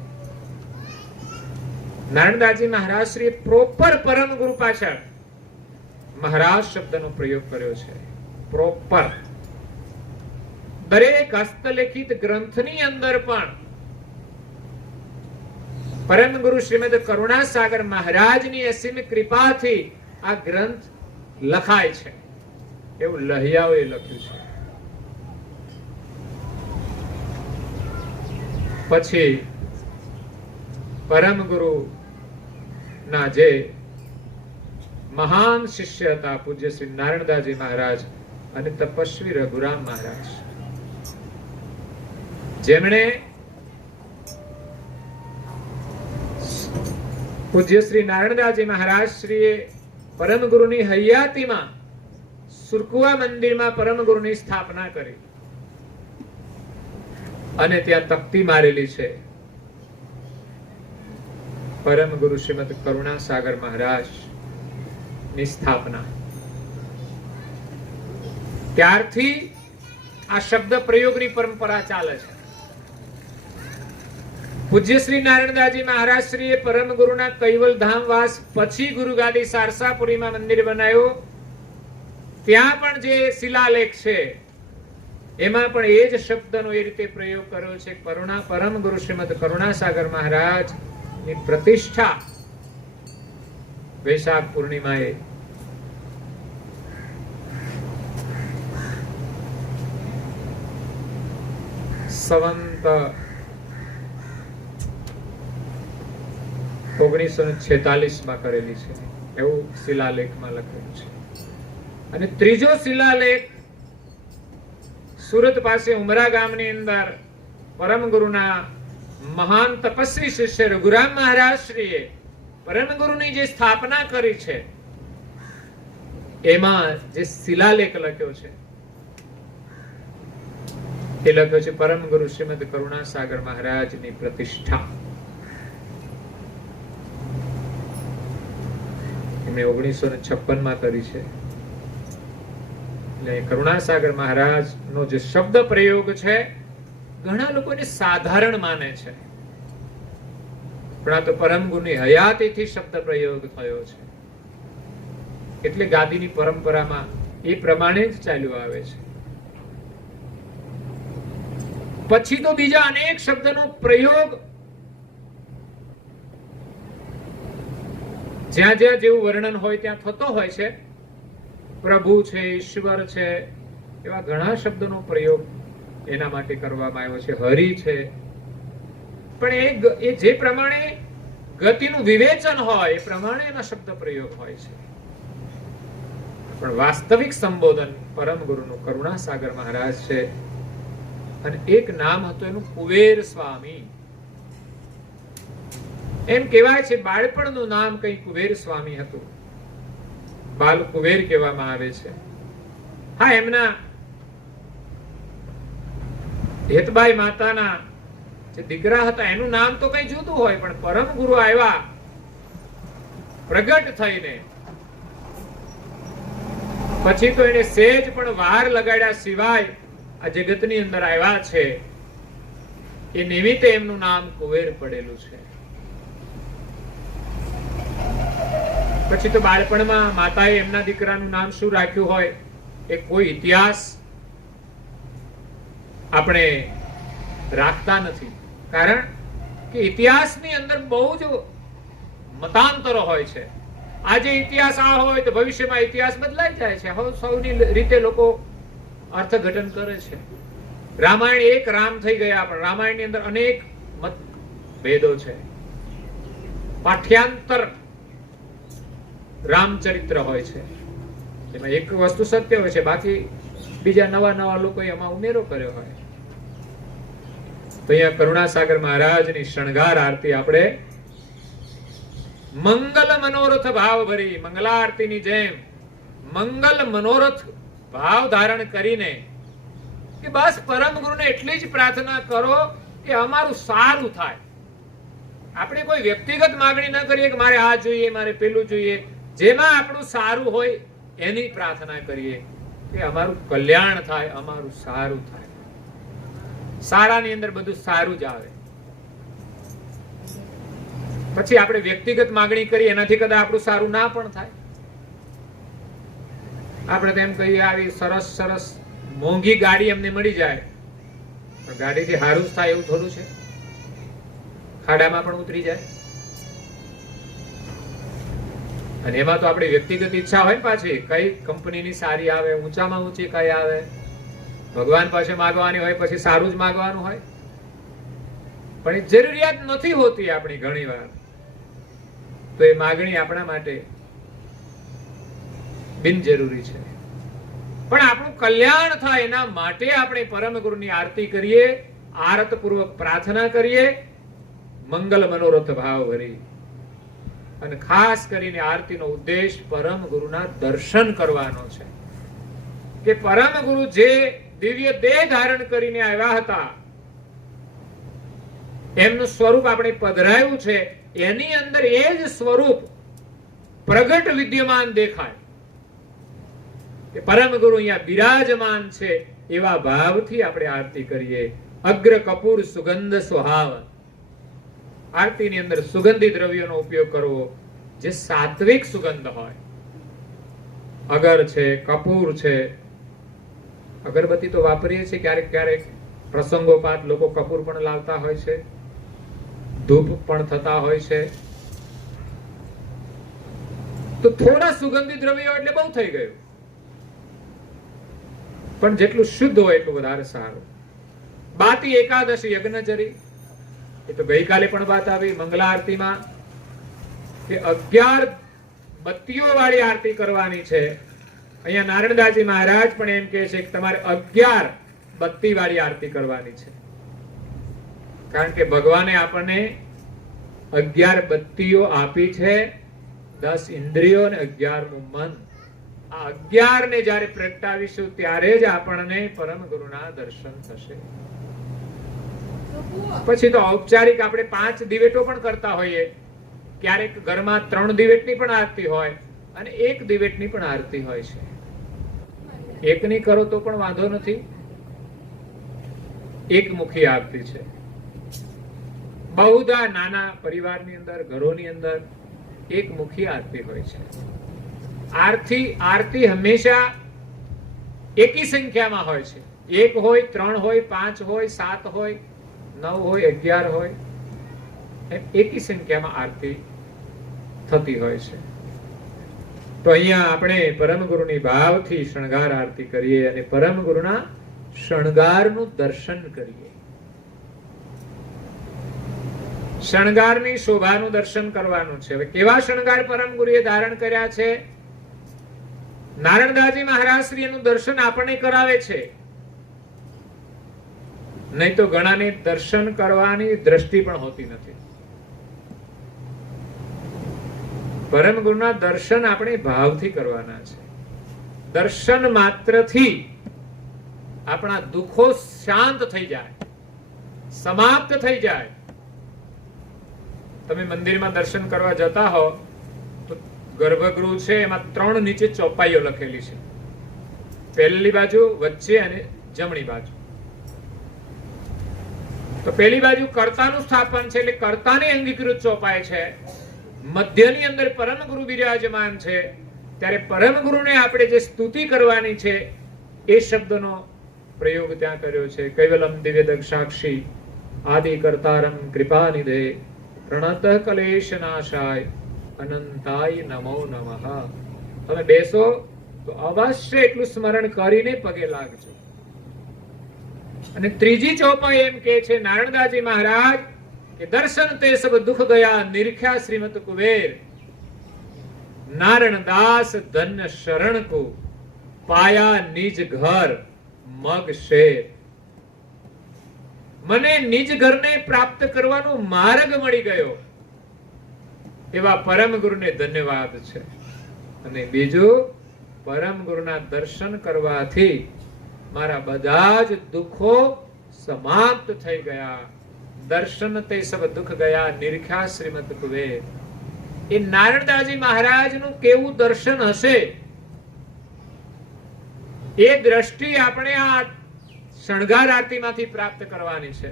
નારાયણદાસજી મહારાજ શ્રી પ્રોપર પરમ ગુરુ પાછળ મહારાજ શબ્દનો પ્રયોગ કર્યો છે. પ્રોપર દરેક હસ્તલિખિત ગ્રંથની અંદર પણ પરમ ગુરુ શ્રીમદ કરુણાસાગર મહારાજની અસીમ કૃપાથી આ ગ્રંથ લખાય છે, એવું લહિયાઓએ લખ્યું છે. પછી પરમ ગુરુ ના જે મહાન શિષ્ય હતા પૂજ્ય શ્રી નારાયણદાસજી મહારાજ અને તપસ્વી રઘુરામ મહારાજ, જેમણે પૂજ્ય શ્રી નારાયણદાસજી મહારાજ શ્રીએ પરમ ગુરુની હયાતીમાં સુરકુવા મંદિરમાં પરમ ગુરુની સ્થાપના કરી અને ત્યાં તકતી મારેલી છે. પરમ ગુરુ શ્રીમદ કરુણાસાગર મહારાજ ની સ્થાપના. ત્યારથી આ શબ્દ પ્રયોગની પરંપરા ચાલે છે. પૂજ્ય શ્રી નારાયણદાસજી મહારાજ શ્રીએ પરમ ગુરુના કૈવલ ધામ વાસ પછી ગુરુગાદી સારસાપુરીમાં મંદિર બનાવ્યો. ત્યાં પણ જે શિલાલેખ છે એમાં પણ એ જ શબ્દનો એ રીતે પ્રયોગ કર્યો છે. પરમ ગુરુ શ્રીમદ કરુણાસાગર મહારાજ ની પ્રતિષ્ઠા વૈશાખ પૂર્ણિમાએ સંવંત 1946 કરેલી છે, એવું શિલાલેખમાં લખેલું છે. અને ત્રીજો શિલાલેખ સુરત પાસે ઉમરા ગામની અંદર પરમ ગુરુના મહાન તપસ્વી શિષ્ય રઘુરામ મહારાજ શ્રીએ પરમ ગુરુની જે સ્થાપના કરી છે એમાં જે શિલાલેખ લખ્યો છે એ લખ્યો છે પરમ ગુરુ શ્રીમદ કરુણાસાગર મહારાજની પ્રતિષ્ઠા. એમણે 1956 કરી છે. એટલે કરુણાસાગર મહારાજ નો જે શબ્દ પ્રયોગ છે ઘણા લોકોને સાધારણ માને છે, પણ આ તો પરમ ગુરુની હયાતીથી શબ્દ પ્રયોગ થયો છે, એટલે ગાદીની પરંપરામાં એ પ્રમાણે જ ચાલ્યું આવે છે. પછી તો બીજા અનેક શબ્દનો પ્રયોગ જ્યાં જ્યાં જેવું વર્ણન હોય ત્યાં થતો હોય છે. પ્રભુ છે, ઈશ્વર છે, એવા ઘણા શબ્દનો પ્રયોગ એના માટે કરવામાં આવ્યો છે. હરિ છે, પણ એ જે પ્રમાણે ગતિનું વિવેચન હોય એ પ્રમાણે એના શબ્દ પ્રયોગ હોય છે. પણ વાસ્તવિક સંબોધન પરમ ગુરુનું કરુણાસાગર મહારાજ છે. અને એક નામ હતું એનું કુબેર સ્વામી. એમ કહેવાય છે બાળપણનું નામ કઈ કુબેર સ્વામી હતું, બાલ કુબેર કહેવામાં આવે છે. હા, એમના હેતબાઈ માતાના જે દીકરા હતા એનું નામ તો કઈ જુદું હોય, પણ પરમ ગુરુ આવ્યા પ્રગટ થઈને પછી તો એને સેજ પણ વાર લગાડ્યા સિવાય આ જગતની અંદર આવ્યા છે, એ નિમિત્તે એમનું નામ કુબેર પડેલું છે. પછી તો બાળપણમાં માતાએ એમના દીકરાનું નામ શું રાખ્યું હોય એ કોઈ ઇતિહાસ આપણે રાખતા નથી, કારણ કે ઇતિહાસની અંદર બહુ જ મતાંતરો હોય છે. આજે ઇતિહાસ આ હોય તો ભવિષ્યમાં ઇતિહાસ બદલાઈ જાય છે. હવે સૌની રીતે લોકો અર્થઘટન કરે છે. રામાયણ એક રામ થઈ ગયા, પણ રામાયણની અંદર અનેક મતભેદો છે. પાઠ્યાંતર રામચરિત્ર હોય છે, એમાં એક વસ્તુ સત્ય હોય છે, બાકી બીજા નવા નવા લોકો એમાં ઉમેરો કર્યો હોય. તો અહીંયા કરુણાસાગર મહારાજની શણગાર આરતી આપણે મંગલ મનોરથ ભાવ ભરી, મંગલારતીની જેમ મંગલ મનોરથ ભાવ ધારણ કરીને કે બસ પરમ ગુરુને એટલી જ પ્રાર્થના કરો કે અમારું સારું થાય. આપણે કોઈ વ્યક્તિગત માંગણી ન કરીએ કે મારે આ જોઈએ, મારે પેલું જોઈએ. જેમાં આપણું સારું હોય એની પ્રાર્થના કરીએ કે અમારું કલ્યાણ થાય, અમારું સારું થાય. સારાની અંદર બધું સારું જ આવે. પછી આપણે વ્યક્તિગત માંગણી કરીએ એનાથી કદાચ આપણું સારું ના પણ થાય. આપણે તેમ કહીએ આવી સરસ સરસ મોંઘી ગાડી અમને મળી જાય, પણ ગાડીથી સારું જ થાય એવું થોડું છે? ખાડામાં પણ ઉતરી જાય. અને એમાં તો આપણી વ્યક્તિગત ઈચ્છા હોય પાછી કઈ કંપનીની સારી આવે, ઊંચામાં ઊંચી કઈ આવે. ભગવાન પાસે માંગવાની હોય પછી સારું જ માંગવાનું હોય, પણ એ જરૂરિયાત નથી હોતી આપણી ઘણી વાર. તો એ માગણી આપણા માટે બિનજરૂરી છે. પણ આપણું કલ્યાણ થાય એના માટે આપણે પરમ ગુરુની આરતી કરીએ, આરતપૂર્વક પ્રાર્થના કરીએ, મંગલ મનોરથ ભાવ ભરી. અને ખાસ કરીને આરતીનો ઉદ્દેશ પરમ ગુરુના દર્શન કરવાનો છે. કે પરમ ગુરુ જે દિવ્ય દેહ ધારણ કરીને આવ્યા હતા, એમનું સ્વરૂપ આપણે પધરાયું છે, એની અંદર એ જ સ્વરૂપ પ્રગટ વિદ્યમાન દેખાય. કે પરમ ગુરુ અહીંયા બિરાજમાન છે એવા ભાવથી આપણે આરતી કરીએ. અગ્ર કપૂર સુગંધ સુહાવ. આરતીની અંદર સુગંધી દ્રવ્યોનો ઉપયોગ કરવો જે સાત્વિક સુગંધ હોય. અગર છે, કપૂર છે, અગરબત્તી તો વાપરીએ છીએ ક્યારેક ક્યારેક પ્રસંગોપાત લોકો કપૂર પણ લાવતા હોય છે, ધૂપ પણ થતા હોય છે. તો થોડા સુગંધી દ્રવ્યો એટલે બહુ થઈ ગયું, પણ જેટલું શુદ્ધ હોય એટલું વધારે સારું. બાતી એકાદશી યજ્ઞચરી, એ તો ગઈકાલે પણ વાત આવી મંગલા આરતીમાં કે 11 બત્તીઓ વાળી આરતી કરવાની છે. અહીંયા નારાયણદાસજી મહારાજ પણ એમ કહે છે કે તમારે 11 બત્તી વાળી આરતી કરવાની છે, કારણ કે ભગવાને આપણને 11 બત્તીઓ આપી છે, 10 ઇન્દ્રિયો અને 11મું મન. આ 11 ને જયારે પ્રગટાવીશું ત્યારે જ આપણને પરમ ગુરુના દર્શન થશે. પછી તો ઔપચારિક આપણે 5 દિવેટો પણ કરતા હોઈએ. ક્યારેક ઘરમાં 3 દિવેટની પણ આરતી હોય અને 1 દિવેટની પણ આરતી હોય છે. એકની કરો તો પણ વાંધો નથી, એકમુખી આરતી છે. બહુધા નાના પરિવારની અંદર, ઘરોની અંદર એકમુખી આરતી હોય છે. આરતી હંમેશા એકી સંખ્યામાં હોય છે. 1 હોય, 3 હોય, 5 હોય, 7 હોય, 9 હોય, 11 હોય, એમ એકી સંખ્યામાં આરતી થતી હોય છે. તો અહીંયા આપણે પરમ ગુરુની ભાવથી શણગાર આરતી કરીએ અને પરમ ગુરુના શણગારનું દર્શન કરીએ. શણગારની શોભાનું દર્શન કરવાનું છે. હવે કેવા શણગાર પરમ ગુરુએ ધારણ કર્યા છે? નારણદાસજી મહારાજ શ્રી એનું દર્શન આપણને કરાવે છે. નહીં તો ઘણાને દર્શન કરવાની દ્રષ્ટિ પણ હોતી નથી. પરમ ગુરુના દર્શન આપણે ભાવથી કરવાના છે. દર્શન માત્રથી આપણા દુઃખો શાંત થઈ જાય, સમાપ્ત થઈ જાય. તમે મંદિરમાં દર્શન કરવા જતા હો તો ગર્ભગૃહ છે, એમાં 3 નીચે ચોપાઈઓ લખેલી છે. પહેલી બાજુ, વચ્ચે અને જમણી બાજુ. તો પહેલી બાજુ કર્તાનું સ્થાપન છે, એટલે કર્તાની અંગીકૃત ચોપાઈ છે. મધ્યની અંદર પરમ ગુરુ બિરાજમાન છે. ત્યારે પરમ ગુરુને આપણે જે સ્તુતિ કરવાની છે એ શબ્દનો પ્રયોગ ત્યાં કર્યો છે. કૈવલમ દિવ્ય સાક્ષી આદિ કર્તારમ કૃપાનિધે પ્રણતઃ કલેશ નાશાય અનંતાય નમો નમઃ. તમે બેસો તો અવશ્ય એટલું સ્મરણ કરીને પગે લાગજો. અને ત્રીજી ચોપાઈ એમ કે છે નારણદાસજી મહારાજ કે દર્શન તે સબ દુઃખ ગયા નિરખ્યા શ્રીમત કુબેર, નારણદાસ ધન્ય શરણ કો પાયા નિજ ઘર મગ શેર. મને નિજ ઘરને પ્રાપ્ત કરવાનો માર્ગ મળી ગયો. એવા પરમ ગુરુને ધન્યવાદ છે. અને બીજું, પરમ ગુરુના દર્શન કરવાથી મારા બધા જ દુઃખો સમાપ્ત થઈ ગયા. દર્શન તે સબ દુઃખ ગયા નિરખ્યા શ્રીમત કુબેર. એ નારણદાસજી મહારાજનું કેવું દર્શન હશે એ દ્રષ્ટિ આપણે આ શણગાર આરતીમાંથી પ્રાપ્ત કરવાની છે.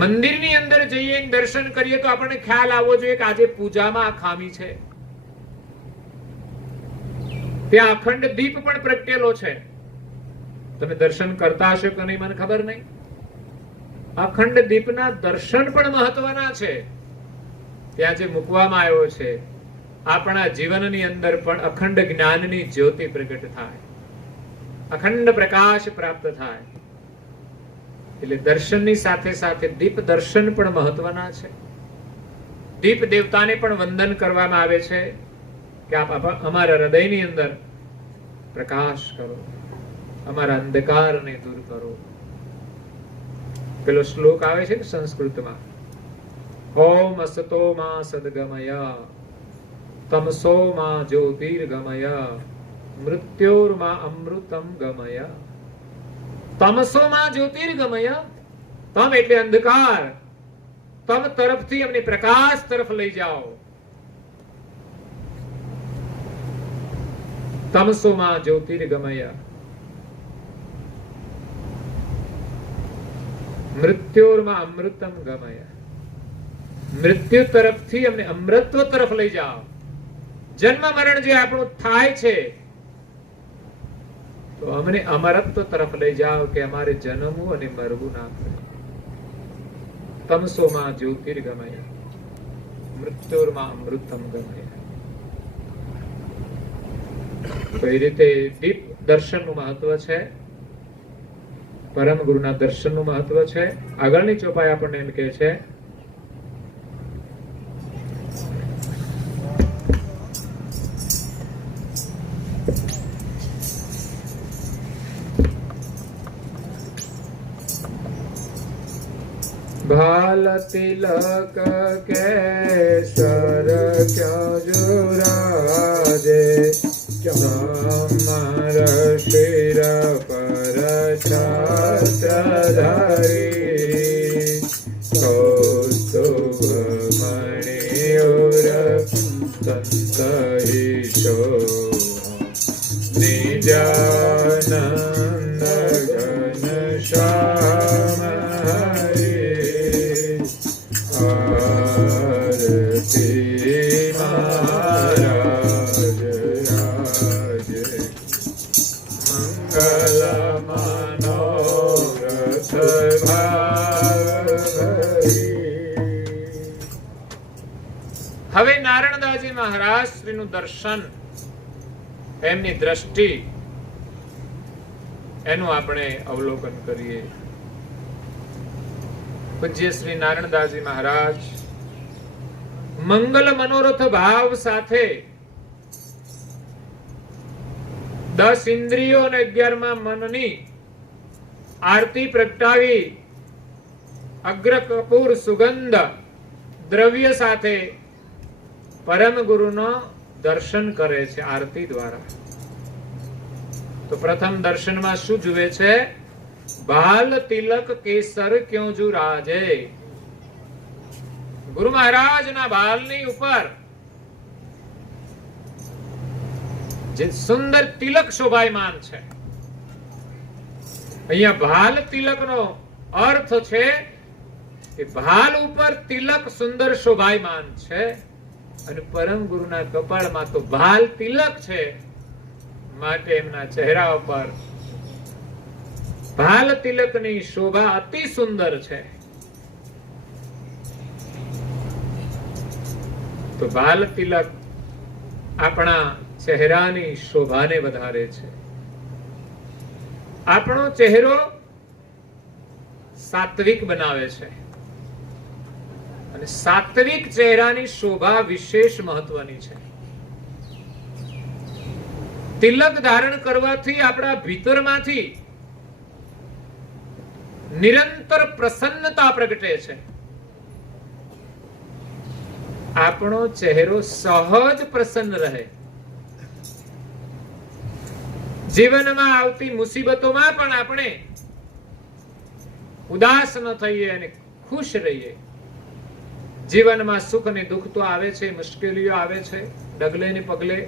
મંદિરની અંદર જઈએ, દર્શન કરીએ તો આપણને ખ્યાલ આવવો જોઈએ કે આજે પૂજામાં આ ખામી છે. ત્યાં અખંડ દીપ પણ પ્રગટેલો છે. તમે દર્શન કરતા હશો કે નહીં મને ખબર નહીં. અખંડ દીપના દર્શન પણ મહત્વના છે. ત્યાં જે મૂકવામાં આવ્યો છે, આપણા જીવનની અંદર પણ અખંડ જ્ઞાનની જ્યોતિ પ્રગટ થાય, અખંડ પ્રકાશ પ્રાપ્ત થાય. એટલે દર્શનની સાથે સાથે દીપ દર્શન પણ મહત્વના છે. દીપ દેવતાને પણ વંદન કરવામાં આવે છે કે આપ અમારા હૃદયની અંદર પ્રકાશ કરો, અમારા અંધકારને દૂર કરો. પેલો શ્લોક આવે છે ને સંસ્કૃતમાં, ઓમ અસતો માં સદગમય તમસો માં જ્યોતિર્ગમય મૃત્યોર્મા અમૃતમ ગમય. તમસો માં જ્યોતિર્ગમય, તમ એટલે અંધકાર, તમ તરફથી અમને પ્રકાશ તરફ લઈ જાઓ. તમસો માં જ્યોતિર્ગમય મૃત્યોર્મા અમૃતમ ગમય. મૃત્યુ તરફથી અમને અમૃતત્વ તરફ લઈ જાઓ. જન્મ મરણ જે આપણું થાય છે તો અમને અમરત્વ તરફ લઈ જાઓ કે અમારે જન્મવું અને મરવું ના પડે. તમસોમાં જ્યોતિર્ગમય મૃત્યોર્મા અમૃતમ ગમય. તો એ રીતે દીપ દર્શનનું મહત્વ છે, પરમ ગુરુના દર્શનનું મહત્વ છે. આગળની ચોપાઈ આપણને એમ કે છે ભાલ તિલક કેસર ક્યાં જોરાજે ચામર શિર પર છાત્રધારી કૌસ્તુભ મણિયોર સંતહિષો નિજાનંદ આરતી મહારાજ આજે મંગલ મનોરથ હવે નારણદાસજી મહારાજ શ્રીનું દર્શન, એમની દ્રષ્ટિ, એનું આપણે અવલોકન કરીએ. પૂજ્ય શ્રી નારણદાસજી મહારાજ મંગલ મનોરથ ભાવ સાથે 10 ઇન્દ્રિયો અને 11માં મનની આરતી પ્રગટાવી અગ્ર કપૂર સુગંધ દ્રવ્ય સાથે પરમ ગુરુનો દર્શન કરે છે આરતી દ્વારા. તો પ્રથમ દર્શનમાં શું જુએ છે? ભાલ તિલક કેસર ક્યો જુ રાજે. ગુરુ મહારાજના ભાલની ઉપર જે સુંદર તિલક શોભાયમાન છે. અહીંયા ભાલ તિલકનો અર્થ છે કે ભાલ ઉપર તિલક સુંદર શોભાયમાન છે અને પરમ ગુરુના કપાળમાં તો ભાલ તિલક છે, માટે એમના ચહેરા ઉપર ભાલ તિલકની શોભા અતિ સુંદર છે. તો ભાલ તિલક આપણા ચહેરાની શોભાને વધારે છે. આપણો ચહેરો સાત્વિક બનાવે છે અને સાત્વિક ચહેરાની શોભા વિશેષ મહત્વની છે. તિલક ધારણ કરવાથી આપણા ભીતરમાંથી નિરંતર પ્રસન્નતા પ્રગટે છે. આપણો ચહેરો સહજ પ્રસન્ન રહે. જીવનમાં આવતી મુસીબતોમાં પણ આપણે ઉદાસ ન થઈએ અને ખુશ રહીએ. જીવનમાં સુખ અને દુઃખ તો આવે છે, મુશ્કેલીઓ આવે છે ડગલે ને પગલે,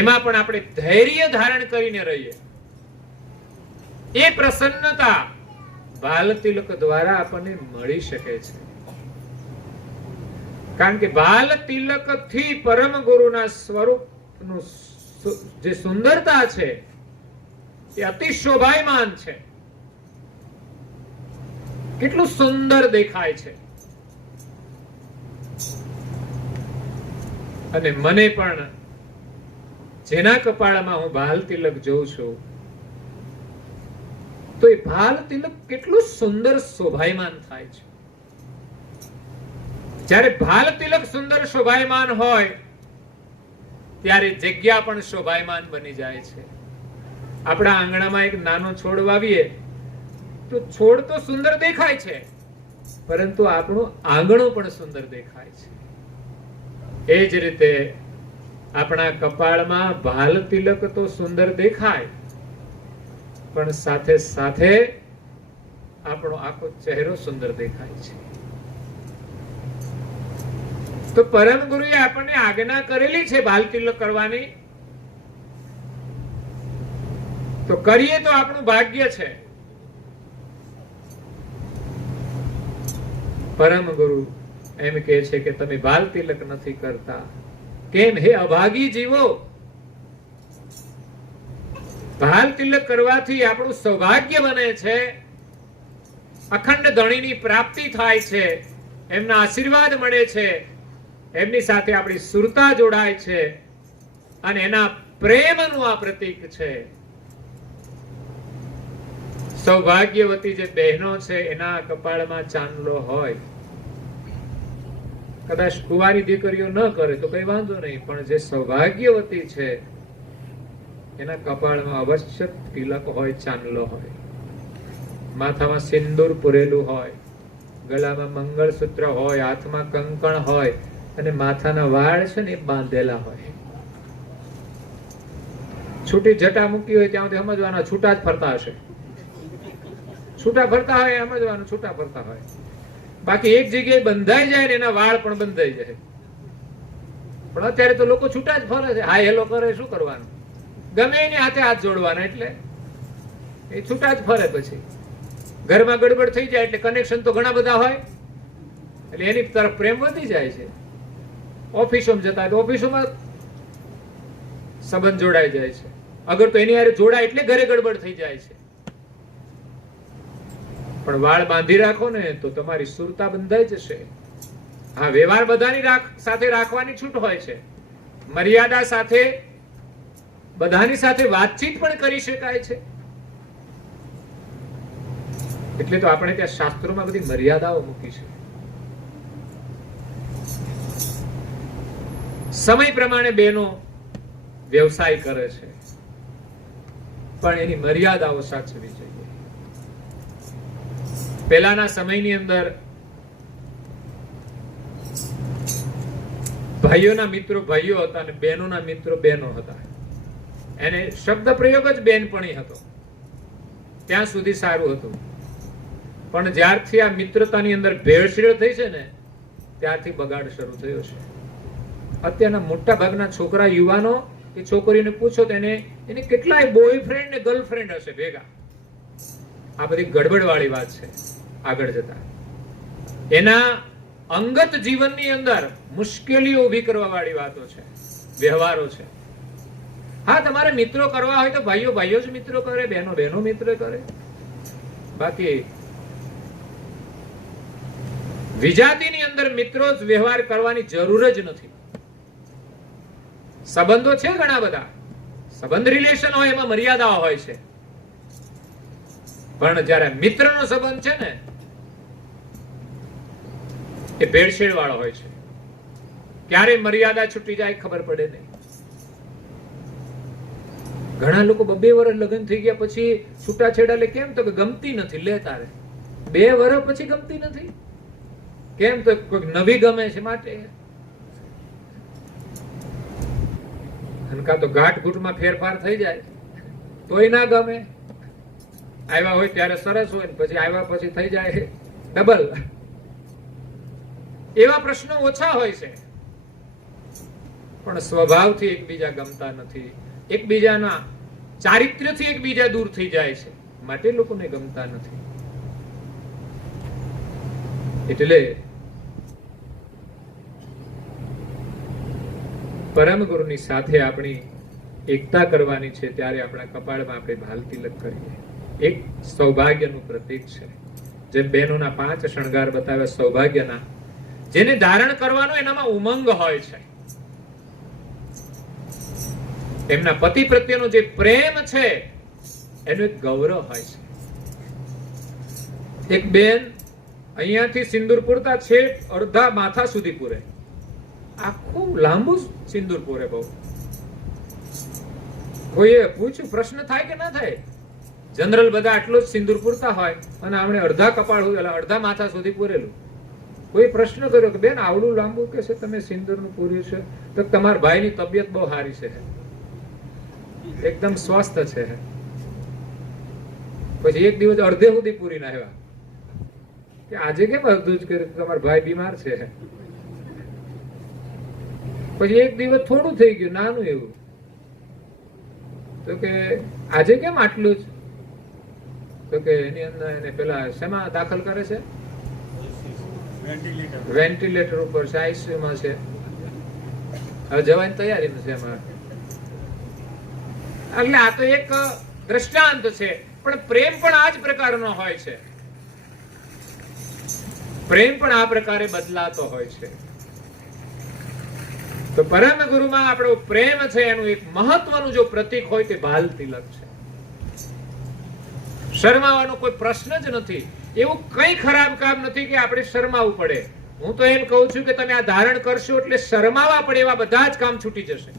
એમાં પણ આપણે ધૈર્ય ધારણ કરીને રહીએ. એ પ્રસન્નતા ભાલ તિલક દ્વારા આપણને મળી શકે છે. કારણ કે ભાલ તિલક થી પરમ ગુરુના સ્વરૂપનું જે સુંદરતા છે એ અતિ શોભાયમાન છે. કેટલું સુંદર દેખાય છે. અને મને પણ જેના કપાળમાં હું ભાલ તિલક જોઉં છું તો એ ભાલ તિલક કેટલું સુંદર શોભાયમાન થાય છે. જ્યારે ભાલ તિલક સુંદર શોભાયમાન હોય ત્યારે જગ્યા પણ શોભાયમાન બની જાય છે. આપણા આંગણામાં એક નાનો છોડ વાવીએ તો છોડ તો સુંદર દેખાય છે, પરંતુ આપણું આંગણું પણ સુંદર દેખાય છે. એ જ રીતે આપણા કપાળમાં ભાલ તિલક તો સુંદર દેખાય, પણ સાથે સાથે આપણો આખો ચહેરો સુંદર દેખાય છે. તો પરમ ગુરુએ આપણને આજ્ઞા કરેલી છે ભાલ તિલક કરવાની, તો કરીએ તો આપણું ભાગ્ય છે. પરમ ગુરુ એમ કહે છે કે તમે ભાલ તિલક નથી કરતા, કેમ હે અભાગી જીવો? ભાલ તિલક કરવાથી આપણું સૌભાગ્ય બને છે, અખંડ ધણીની પ્રાપ્તિ થાય છે, એમના આશીર્વાદ મળે છે, એમની સાથે આપણી સુરતા જોડાય છે અને એના પ્રેમનું આ પ્રતીક છે. સૌભાગ્યવતી જે બહેનો છે એના કપાળમાં ચાંદલો હોય, કદાચ કુંવારી દીકરીઓ ન કરે તો કઈ વાંધો નહીં, પણ જે સૌભાગ્યવતી છે એના કપાળમાં અવશ્ય તિલક હોય, ચાંદલો હોય, માથામાં સિંદૂર પૂરેલું હોય, ગળામાં મંગળસૂત્ર હોય, હાથમાં કંકણ હોય અને માથાના વાળ છે ને એ બાંધેલા હોય. છૂટી જટા મૂકી હોય ત્યાં સુધી સમજવાના છૂટા જ ફરતા હશે. છૂટા ફરતા હોય સમજવાનું છૂટા ફરતા હોય. બાકી એક જગ્યાએ બંધાઈ જાય ને એના વાળ પણ બંધાઈ જાય. પણ અત્યારે તો લોકો છૂટા જ ફરે છે. હા હેલો કરે, શું કરવાનું? ગમે એની હાથે હાથ જોડવાના, એટલે એ છૂટા જ ફરે. પછી ઘરમાં ગડબડ થઈ જાય એટલે કનેક્શન તો ઘણા બધા હોય, એટલે એની તરફ પ્રેમ વધી જાય છે. ઓફિસોમાં જતા હોય તો ઓફિસોમાં સંબંધ જોડાઈ જાય છે. અગર તો એની હારે જોડાય એટલે ઘરે ગડબડ થઈ જાય છે. પણ વાળ બાંધી રાખો ને તો તમારી સુરતા બંધાઈ જશે. હા, વ્યવહાર બધાની સાથે રાખવાની છૂટ હોય છે. મર્યાદા સાથે બધાની સાથે વાતચીત પણ કરી શકાય છે. એટલે તો આપણે ત્યાં શાસ્ત્રોમાં બધી મર્યાદાઓ મૂકી છે. સમય પ્રમાણે બહેનો વ્યવસાય કરે છે, પણ એની મર્યાદાઓ સાચવવી જોઈએ. પહેલાના સમયની અંદર ભાઈઓના મિત્રો ભાઈઓ હતા અને બહેનોના મિત્રો બહેનો હતા. એને શબ્દ પ્રયોગ જ બેનપણી હતો, ત્યાં સુધી સારું હતું. પણ જ્યારથી આ મિત્રતાની અંદર ભેળસેળ થઈ છે ને, ત્યારથી બગાડ શરૂ થયો છે. અત્યારના મોટા ભાગના છોકરા યુવાનો કે છોકરીને પૂછો તો એને કેટલાય બોયફ્રેન્ડ ને ગર્લફ્રેન્ડ હશે ભેગા. આ બધી ગડબડ વાળી વાત છે. આગળ જતા એના અંગત જીવનની અંદર મુશ્કેલીઓ ઉભી કરવા વાળી વાતો છે, વ્યવહારો છે. હા, તમારે મિત્રો કરવા હોય તો ભાઈઓ ભાઈઓ જ મિત્રો કરે, બહેનો બહેનો મિત્ર કરે. બાકી વિજાતિની અંદર મિત્રો જ વ્યવહાર કરવાની જરૂર જ નથી. સંબંધો છે ઘણા બધા, સંબંધ રિલેશન હોય એમાં મર્યાદાઓ હોય છે. પણ જયારે મિત્રનો સંબંધ છે ને, એ ભેળસેળ વાળો હોય છે. ક્યારે મર્યાદા છૂટી જાય ખબર પડે નહીં. ઘણા લોકો 2 વર્ષ લગ્ન થઈ ગયા પછી છૂટાછેડા લે. કેમ? તો કે ગમતી નથી. લે તારે 2 વર્ષ પછી ગમતી નથી કેમ? તો કોઈ નવી ગમે છે માટે. તો ઘાટઘૂટમાં ફેરફાર થઈ જાય તોય ના ગમે. આવ્યા હોય ત્યારે સરસ હોય, પછી આવ્યા પછી થઈ જાય ડબલ. એવા પ્રશ્નો ઓછા હોય છે, પણ સ્વભાવથી એકબીજા ગમતા નથી. એકબીજાના ચારિત્ર્યથી એકબીજા દૂર થઈ જાય છે, માટે લોકોને ગમતા નથી. એટલે પરમ ગુરુની સાથે આપણી એકતા કરવાની છે. ત્યારે આપણા કપાળમાં આપણે ભાલ તિલક કરીએ. એક સૌભાગ્યનું પ્રતીક છે. જેમ બહેનોના 5 શણગાર બતાવ્યા સૌભાગ્યના, જેને ધારણ કરવાનો એનામાં ઉમંગ હોય છે. એમના પતિ પ્રત્યેનો જે પ્રેમ છે એનું એક ગૌરવ હોય છે. એક બેન અહીંયાથી સિંદૂર પૂરતા છે, અડધા માથા સુધી પૂરે. આખું લાંબુ સિંદૂર પૂરે. બહુ કોઈએ પૂછ્યું, પ્રશ્ન થાય કે ના થાય? જનરલ બધા આટલો જ સિંદૂર પૂરતા હોય અને આપણે અડધા કપાળ અડધા માથા સુધી પૂરેલું. કોઈ પ્રશ્ન કર્યો કે બેન આવડું લાંબુ કે છે તમે સિંદૂરનું પૂર્યું છે? તો તમારા ભાઈની તબિયત બહુ સારી છે, એકદમ સ્વસ્થ છે. પછી એક દિવસ અડધે સુધી પૂરીને આવ્યા કે આજે કેમ અડધું જ કર્યું? તમારા ભાઈ બીમાર છે. પછી એક દિવસ થોડું થઈ ગયું, નાનું એવું. તો કે આજે કેમ આટલું જ? તો કે એની અંદર એને પેલા શેમાં દાખલ કરે છે? વેન્ટિલેટર ઉપર છે, આઈસીયુમાં છે. હવે જવાની તૈયારીમાં છે એમાં. એટલે આ તો એક દ્રષ્ટાંત છે. પણ પ્રેમ પણ આ જ પ્રકારનો હોય છે. પ્રેમ પણ આ પ્રકારે બદલાતો હોય છે. તો પરમ ગુરુમાં આપણો પ્રેમ છે એનું એક મહત્વનું જો પ્રતીક હોય તે ભાલ તિલક છે. શરમાવાનો કોઈ પ્રશ્ન જ નથી. એવું કઈ ખરાબ કામ નથી કે આપણે શરમાવું પડે. હું તો એમ કહું છું કે તમે આ ધારણ કરશો એટલે શરમાવા પડે એવા બધા જ કામ છૂટી જશે.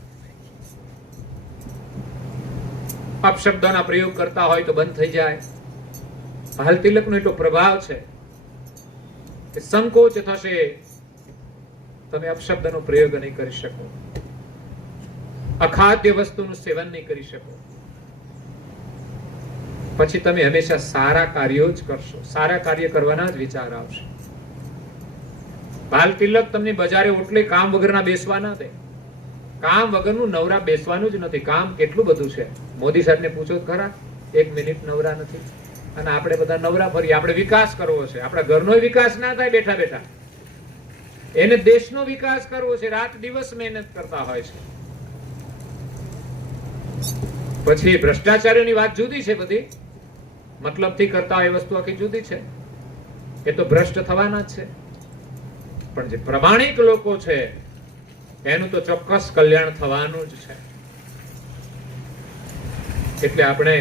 અપશબ્દોના પ્રયોગ કરતા હોય તો બંધ થઈ જાય. ભાલ તિલકનો એટલો પ્રભાવ છે કે સંકોચ થશે, તમે અપશબ્દનો પ્રયોગ નહીં કરી શકો, અખાદ્ય વસ્તુનું સેવન નહીં કરી શકો. પછી તમે હંમેશા સારા કાર્યો જ કરશો, સારા કાર્ય કરવાના જ વિચાર આવશે. ભાલ તિલક તમને બજારે ઓટલે કામ વગરના બેસવા ના દે. કામ વગરનું નવરા બેસવાનું જ નથી. કામ કેટલું બધું છે. મોદી સાહેબને પૂછો ખરા, 1 મિનિટ નવરા નથી. અને આપણે બધા નવરા ફરી. આપણે વિકાસ કરવો છે. આપણા ઘરનો વિકાસ ના થાય બેઠા બેઠા. એને દેશનો વિકાસ કરવો છે, રાત દિવસ મહેનત કરતા હોય છે. પછી ભ્રષ્ટાચારીની વાત જુદી છે, બધી મતલબથી કરતા હોય એ વસ્તુ આખી જુદી છે. એ તો ભ્રષ્ટ થવાના જ છે. પણ જે પ્રમાણિક લોકો છે એનું તો ચોક્કસ કલ્યાણ થવાનું જ છે. એટલે આપણે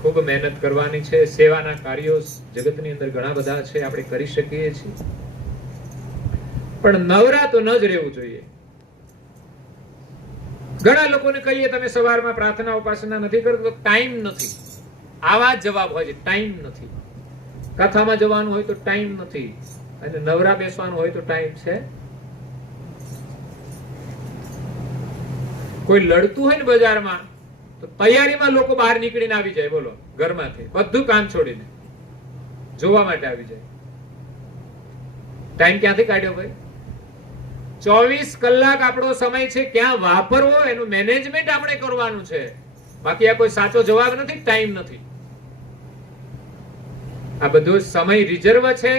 ખૂબ મહેનત કરવાની છે. સેવાના કાર્યો જગતની અંદર ઘણા બધા છે, આપણે કરી શકીએ છીએ, પણ નવરા તો ન જ રહેવું જોઈએ. ઘણા લોકોને કહીએ તમે સવારમાં પ્રાર્થના ઉપાસના નથી કરતો, તો ટાઈમ નથી. આવા જ જવાબ હોય છે, ટાઈમ નથી. કથામાં જવાનું હોય તો ટાઈમ નથી, અને નવરા બેસવાનું હોય તો ટાઈમ છે. કોઈ લડતું હોય ને બજારમાં, તો તૈયારીમાં લોકો બહાર નીકળીને આવી જાય, બોલો, ઘરમાંથી બધું કામ છોડીને જોવા માટે આવી જાય. ટાઈમ ક્યાંથી કાઢ્યો ભાઈ? 24 કલાક આપણો સમય છે, ક્યાં વાપરવો એનું મેનેજમેન્ટ આપણે કરવાનું છે. બાકી આ કોઈ સાચો જવાબ નથી, ટાઈમ નથી. આ બધો સમય રિઝર્વ છે.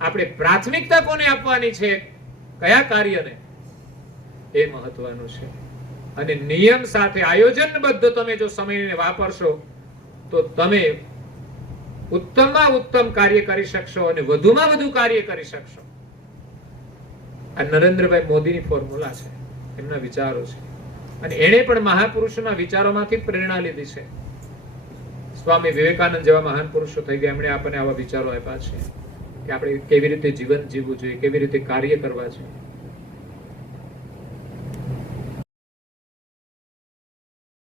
આપણે પ્રાથમિકતા કોને આપવાની છે, કયા કાર્યને, એ મહત્વનું છે. અને નિયમ સાથે આયોજનબદ્ધ તમે જો સમયને વાપરશો તો તમે ઉત્તમમાં ઉત્તમ કાર્ય કરી શકશો અને વધુમાં વધુ કાર્ય કરી શકશો. આ નરેન્દ્રભાઈ મોદીની ફોર્મ્યુલા છે, એમના વિચારો છે, અને એણે પણ મહાપુરુષોના વિચારોમાંથી પ્રેરણા લીધી છે. સ્વામી વિવેકાનંદ જેવા મહાન પુરુષો થઈ ગયા, એમણે આપણને આવા વિચારો આપ્યા છે કે આપણે કેવી રીતે જીવન જીવવું જોઈએ, કેવી રીતે કાર્ય કરવા જોઈએ.